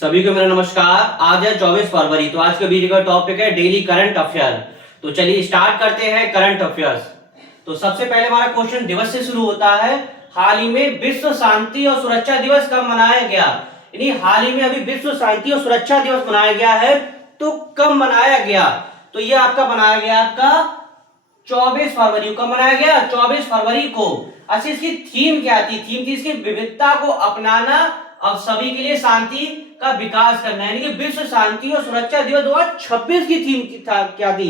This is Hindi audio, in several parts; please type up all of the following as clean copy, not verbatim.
सभी को मेरा नमस्कार। आज है 24 फरवरी। तो आज के वीडियो का टॉपिक है डेली करंट अफेयर। तो चलिए स्टार्ट करते हैं करंट अफेयर्स। तो सबसे पहले हमारा क्वेश्चन दिवस से शुरू होता है। हाल ही में विश्व शांति और सुरक्षा दिवस कब मनाया गया? यानी हाल ही में अभी विश्व शांति और सुरक्षा दिवस मनाया गया है, तो कब मनाया गया? तो ये आपका मनाया गया आपका 24 फरवरी को। कब मनाया गया? 24 फरवरी को। अच्छा, इसकी थीम क्या थी? थीम थी इसकी विविधता को अपनाना और सभी के लिए शांति का विकास करना, यानी कि विश्व शांति और सुरक्षा दिवस 2026 की थीम क्या थी?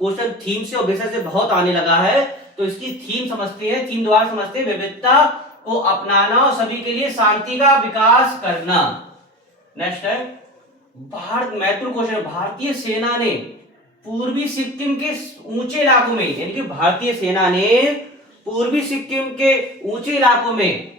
क्वेश्चन थीम से और विषय से बहुत आने लगा है, तो इसकी थीम समझते हैं। थीम द्वारा समझते हैं विविधता को अपनाना और सभी के लिए शांति का विकास करना। नेक्स्ट है भारत महत्वपूर्ण क्वेश्चन। भारतीय सेना ने पूर्वी सिक्किम के ऊंचे इलाकों में, यानी कि भारतीय सेना ने पूर्वी सिक्किम के ऊंचे इलाकों में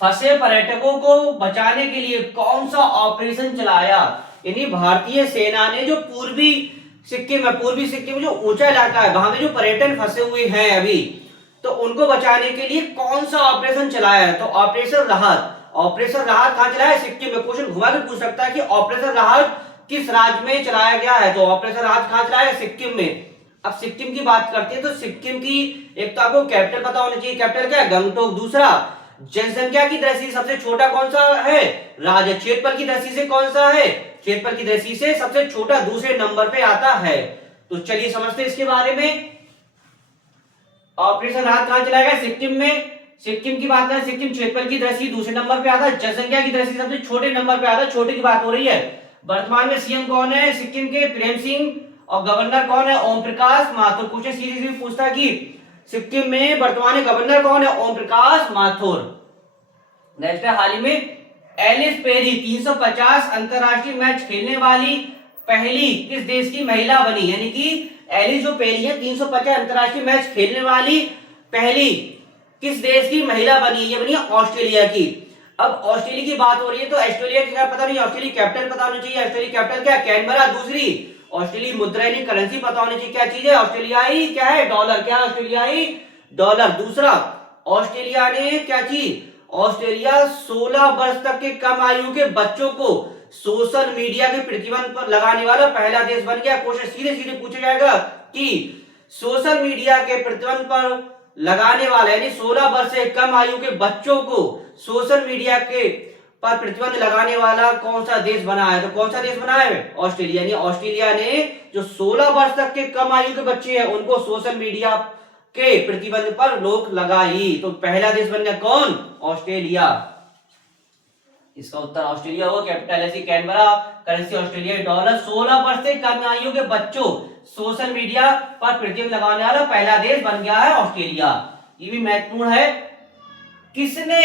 फंसे पर्यटकों को बचाने के लिए कौन सा ऑपरेशन चलाया? यानी भारतीय सेना ने जो पूर्वी सिक्किम जो ऊंचा इलाका है, वहां पे जो पर्यटन फंसे हुए हैं अभी, तो उनको बचाने के लिए कौन सा ऑपरेशन चलाया है? तो ऑपरेशन राहत। ऑपरेशन राहत कहां चलाया है? सिक्किम में। क्वेश्चन घुमा के पूछ सकता है कि ऑपरेशन राहत किस राज्य में चलाया गया है? तो ऑपरेशन राहत कहां चलाया है? सिक्किम में। अब सिक्किम की बात करते हैं तो सिक्किम की एक तो आपको कैपिटल पता होना चाहिए। कैपिटल क्या है? गंगटोक। दूसरा, जनसंख्या की दृष्टि से सबसे छोटा कौन सा है? राज्य। क्षेत्रफल की दृष्टि से कौन सा है? क्षेत्रफल की दृष्टि से सबसे छोटा दूसरे नंबर पे आता है। तो चलिए समझते हैं इसके बारे में। ऑपरेशन राहत कहां चलाया गया? सिक्किम में। सिक्किम की बात करें, सिक्किम क्षेत्रफल की दृष्टि दूसरे नंबर पे आता है, जनसंख्या की दृष्टि सबसे छोटे नंबर पे आता है। छोटे की बात हो रही है। वर्तमान में सीएम कौन है सिक्किम के? प्रेम सिंह। और गवर्नर कौन है? ओम प्रकाश माथुर। क्वेश्चन सीधे पूछता है कि सिक्किम में वर्तमान गवर्नर कौन है? ओम प्रकाश माथुर। नेक्स्ट है हाल ही में एलिस पेरी 350 अंतरराष्ट्रीय मैच खेलने वाली पहली किस देश की महिला बनी? यानी कि एलिस जो पेरी है 350 अंतरराष्ट्रीय मैच खेलने वाली पहली किस देश की महिला बनी? ये बनी ऑस्ट्रेलिया की। अब ऑस्ट्रेलिया की बात हो रही है तो ऑस्ट्रेलिया की क्या पता नहीं, ऑस्ट्रेलिया कैपिटल पता होना चाहिए। ऑस्ट्रेलिया कैपिटल क्या? कैनबरा। दूसरी, ऑस्ट्रेलिया मुद्रा यानी करेंसी पता होनी चाहिए। क्या चीज है? ऑस्ट्रेलियाई क्या है? डॉलर। क्या? ऑस्ट्रेलियाई डॉलर। दूसरा, ऑस्ट्रेलिया ने क्या चीज? ऑस्ट्रेलिया 16 वर्ष तक के कम आयु के बच्चों को सोशल मीडिया के प्रतिबंध पर लगाने वाला पहला देश बन गया। क्वेश्चन सीधे सीधे पूछा जाएगा कि सोशल मीडिया के प्रतिबंध पर लगाने वाला, यानी 16 वर्ष से कम आयु के बच्चों को सोशल मीडिया के पर प्रतिबंध लगाने वाला कौन सा देश बना है? तो कौन सा देश बना है? ऑस्ट्रेलिया। यानी ऑस्ट्रेलिया ने जो 16 वर्ष तक के कम आयु के बच्चे हैं उनको सोशल मीडिया के प्रतिबंध पर रोक लगाई। तो पहला देश बन गया कौन? ऑस्ट्रेलिया। इसका उत्तर ऑस्ट्रेलिया होगा। कैपिटल ऐसी कैनबरा, करेंसी ऑस्ट्रेलिया डॉलर। 16 वर्ष से कम आयु के बच्चों सोशल मीडिया पर प्रतिबंध लगाने वाला पहला देश बन गया है ऑस्ट्रेलिया। ये भी महत्वपूर्ण है। किसने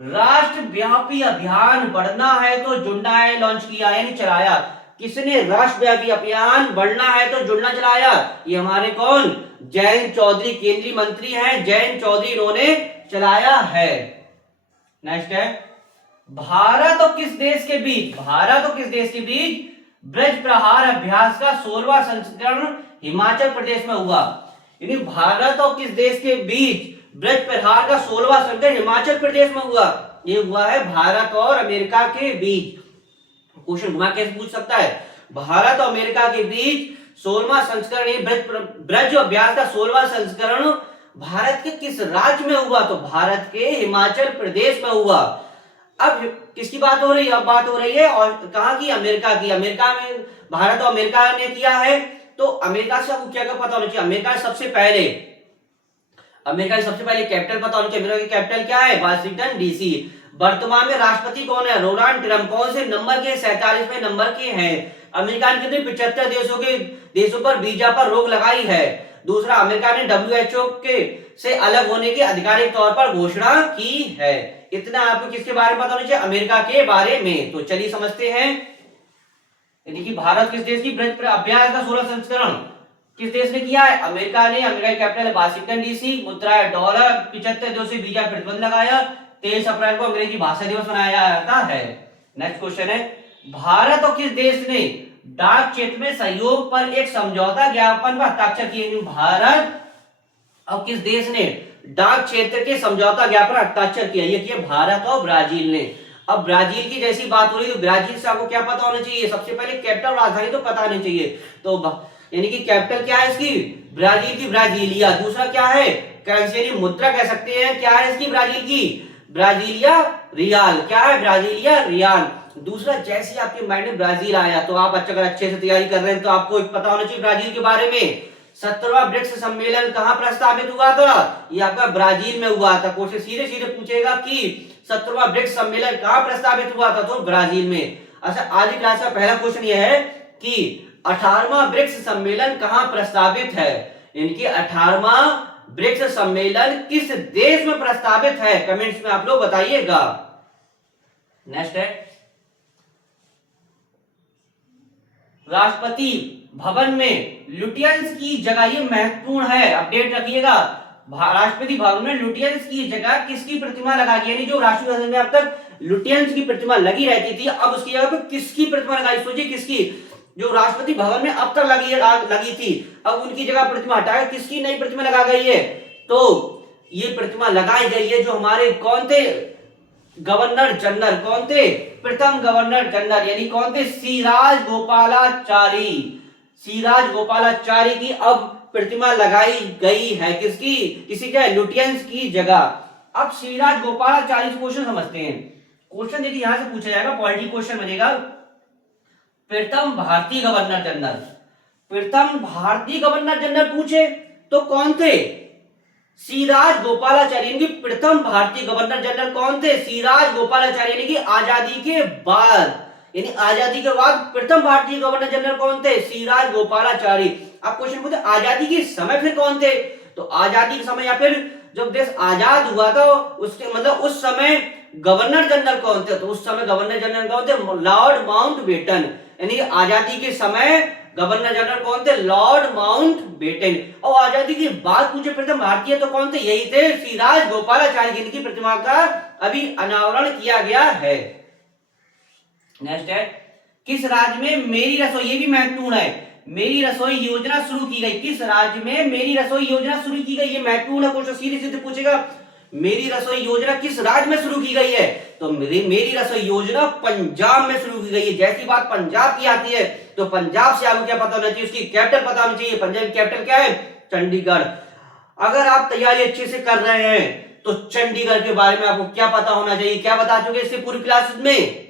राष्ट्रव्यापी अभियान बढ़ना है तो जुड़ना है लॉन्च किया, यानी चलाया? किसने राष्ट्रव्यापी अभियान बढ़ना है तो जुड़ना चलाया? ये हमारे कौन? जयंत चौधरी, केंद्रीय मंत्री हैं जयंत चौधरी, इन्होंने चलाया है। नेक्स्ट है भारत और किस देश के बीच? भारत और किस देश के बीच ब्रज प्रहार अभ्यास का 16वां संस्करण हिमाचल प्रदेश में हुआ? यानी भारत और किस देश के बीच ब्रज प्रहार का 16वां संस्करण हिमाचल प्रदेश में हुआ? ये हुआ है भारत और अमेरिका के बीच। क्वेश्चन घुमा कैसे पूछ सकता है? भारत और अमेरिका के बीच 16वां संस्करण ब्रज अभ्यास का 16वां संस्करण भारत के किस राज्य में हुआ? तो भारत के हिमाचल प्रदेश में हुआ। अब किसकी बात हो रही है? अब बात हो रही है और कहां की? अमेरिका की। अमेरिका में भारत और अमेरिका ने किया है, तो अमेरिका से आपको क्या क्या पता होना चाहिए? अमेरिका सबसे पहले कैपिटल पता होनी चाहिए। अमेरिका की कैपिटल क्या है? Washington DC. वर्तमान में राष्ट्रपति कौन है? Donald Trump. कौन से नंबर के? 47वें नंबर के हैं। अमेरिका ने कितने 75 देशों पर वीजा पर रोक लगाई है। दूसरा, अमेरिका ने WHO के से अलग होने की आधिकारिक तौर पर घोषणा की है। इतना आपको किसके बारे में पता होना चाहिए? अमेरिका के बारे में। तो चलिए समझते हैं। यानी कि भारत किस देश की ब्रज अभ्यास का 16 संस्करण किस देश ने किया है? अमेरिका ने। अमेरिका की कैपिटल है वाशिंगटन डीसी। मुद्रा है डॉलर। 75 देशों से वीजा प्रतिबंध लगाया। 23 अप्रैल को अंग्रेजी भाषा दिवस मनाया जाता है। नेक्स्ट क्वेश्चन है भारत और किस देश ने डाक क्षेत्र में सहयोग पर एक समझौता ज्ञापन पर हस्ताक्षर किए? भारत और किस देश ने डाक क्षेत्र के समझौता ज्ञापन हस्ताक्षर किया? ये किया भारत और ब्राजील ने। अब ब्राजील की जैसी बात हो रही तो ब्राजील से आपको क्या पता होना चाहिए, सबसे पहले कैपिटल राजधानी तो पता होनी चाहिए। तो यानी कि कैपिटल क्या है इसकी, ब्राजील की ब्राजीलिया। दूसरा क्या है, करेंसी यानी मुद्रा कह सकते हैं, क्या है इसकी ब्राजील की, ब्राजीलिया रियाल। क्या है, ब्राजीलिया रियाल। दूसरा, जैसे आपके माइंड में ब्राजील आया तो आप अगर अच्छे से तैयारी कर रहे हैं तो आपको पता होना चाहिए ब्राजील के बारे में। 17वां ब्रिक्स सम्मेलन कहां प्रस्तावित हुआ था, ये आपका ब्राजील में हुआ था। क्वेश्चन सीधे सीधे पूछेगा कि 17वां ब्रिक्स सम्मेलन कहां प्रस्तावित हुआ था, तो ब्राजील में। अच्छा, आज की क्लास का पहला क्वेश्चन यह है कि 18वां ब्रिक्स सम्मेलन कहां प्रस्तावित है, यानी कि 18वां ब्रिक्स सम्मेलन किस देश में प्रस्तावित है, कमेंट्स में आप लोग बताइएगा। नेक्स्ट है, राष्ट्रपति भवन में लुटियंस की जगह, ये महत्वपूर्ण है, अपडेट रखिएगा। राष्ट्रपति भवन में लुटियंस की जगह किसकी प्रतिमा लगा गई, यानी जो राष्ट्रपति भवन में अब तक लुटियंस की प्रतिमा लगी रहती थी, अब उसकी जगह पे किसकी प्रतिमा लगाई, सोचिए किसकी, जो राष्ट्रपति भवन में अब तक लगी थी, अब उनकी जगह प्रतिमा हटाकर किसकी नई प्रतिमा लगा गई है, तो ये प्रतिमा लगाई गई है जो हमारे कौन थे, गवर्नर जनरल, कौन थे, प्रथम गवर्नर जनरल, यानी कौन थे, सिराज गोपालाचारी। सिराज गोपालाचारी की अब प्रतिमा लगाई गई है, किसकी, किसी क्या, लुटियंस की जगह। अब सिराज गोपालाचारी से क्वेश्चन समझते हैं। क्वेश्चन देखिए यहां से पूछा जाएगा, पॉलिटी क्वेश्चन बनेगा, प्रथम भारतीय गवर्नर जनरल, प्रथम भारतीय गवर्नर जनरल पूछे तो कौन थे, सिराज गोपालाचारी, यानी प्रथम भारतीय गवर्नर जनरल कौन थे, सिराज गोपालाचारी, यानी कि आजादी के बाद, यानी आजादी के बाद प्रथम भारतीय गवर्नर जनरल कौन थे, सिराज गोपालाचारी। अब क्वेश्चन पूछे आजादी के समय फिर कौन थे, तो आजादी के समय या फिर जब देश आजाद हुआ था उसके मतलब उस समय गवर्नर जनरल कौन थे, तो उस समय गवर्नर जनरल कौन थे, लॉर्ड माउंटबेटन, यानी आजादी के समय गवर्नर जनरल कौन थे, लॉर्ड माउंटबेटन। और आजादी की बात पूछे प्रथम भारतीय तो कौन थे, यही थे सिराज गोपालाचारी, जिनकी प्रतिमा का अभी अनावरण किया गया है। नेक्स्ट है, किस राज्य में मेरी रसोई, ये भी महत्वपूर्ण है, मेरी रसोई योजना शुरू की गई, किस राज्य में मेरी रसोई योजना शुरू की गई, ये महत्वपूर्ण है, क्वेश्चन सीधे सीधे पूछेगा, मेरी रसोई योजना किस राज्य में शुरू की गई है, तो मेरी रसोई योजना पंजाब में शुरू की गई है। जैसी बात पंजाब की आती है तो पंजाब से आपको क्या पता होना चाहिए, उसकी कैपिटल पता होनी चाहिए, पंजाब की कैपिटल क्या है, चंडीगढ़। अगर आप तैयारी अच्छे से कर रहे हैं तो चंडीगढ़ के बारे में आपको क्या पता होना चाहिए, क्या बता चुके इससे पूरी क्लास में,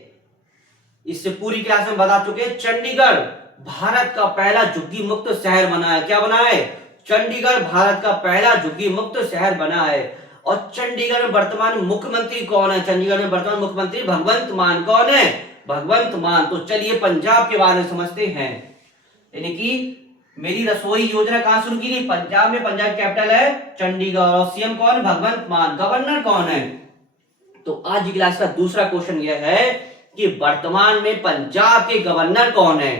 इससे पूरी क्लास में बता चुके, चंडीगढ़ भारत का पहला झुग्गी मुक्त शहर बना है, क्या बना है, चंडीगढ़ भारत का पहला झुग्गी मुक्त शहर बना है। और चंडीगढ़ में वर्तमान मुख्यमंत्री कौन है, चंडीगढ़ में वर्तमान मुख्यमंत्री भगवंत मान, कौन है, भगवंत मान। तो चलिए पंजाब के बारे में समझते हैं, यानी कि मेरी रसोई योजना कहां शुरू की गई, पंजाब में, पंजाब कैपिटल है चंडीगढ़, और सीएम कौन, भगवंत मान, गवर्नर कौन है। तो आज की क्लास का दूसरा क्वेश्चन यह है कि वर्तमान में पंजाब के गवर्नर कौन है।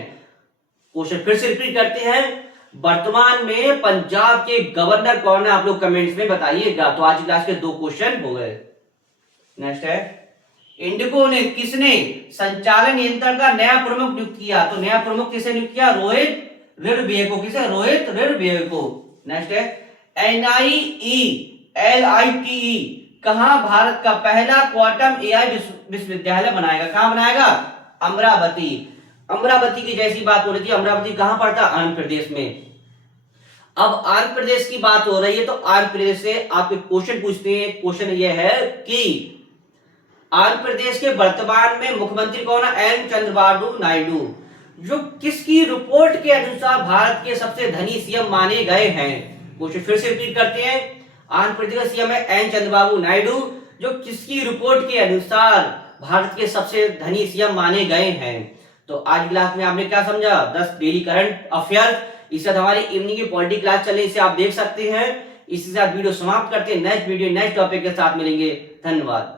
क्वेश्चन फिर से रिपीट करते हैं, वर्तमान में पंजाब के गवर्नर कौन है, आप लोग कमेंट्स में बताइएगा। तो आज की क्लास के दो क्वेश्चन हो गए। नेक्स्ट है, इंडिगो ने किसने संचालन नियंत्रण का नया प्रमुख नियुक्त किया, तो नया प्रमुख किसे नियुक्त किया, रोहित रिड़बिये को, किसे, रोहित रिड़बिये को। नेक्स्ट है, NIELITE कहां भारत का पहला क्वांटम AI विश्वविद्यालय बनाएगा, कहां बनाएगा, अमरावती। अमरावती की जैसी बात हो रही थी, अमरावती कहां पड़ता, आंध्र प्रदेश में। अब आंध्र प्रदेश की बात हो रही है तो आंध्र प्रदेश से आपके क्वेश्चन पूछते हैं। क्वेश्चन यह है कि आंध्र प्रदेश के वर्तमान में मुख्यमंत्री कौन है, एन चंद्रबाबू नायडू, जो किसकी रिपोर्ट के अनुसार भारत के सबसे धनी सीएम माने गए हैं। क्वेश्चन फिर से रिपीट करते हैं, आंध्र प्रदेश का सीएम है एन चंद्रबाबू नायडू, जो किसकी रिपोर्ट के अनुसार भारत के सबसे धनी सीएम माने गए हैं। तो आज क्लास में आपने क्या समझा, 10 डेली करंट अफेयर, इसके साथ हमारी इवनिंग की पॉलिटी क्लास चले, इसे आप देख सकते हैं। इसी के साथ वीडियो समाप्त करते हैं, नेक्स्ट वीडियो नेक्स्ट टॉपिक के साथ मिलेंगे, धन्यवाद।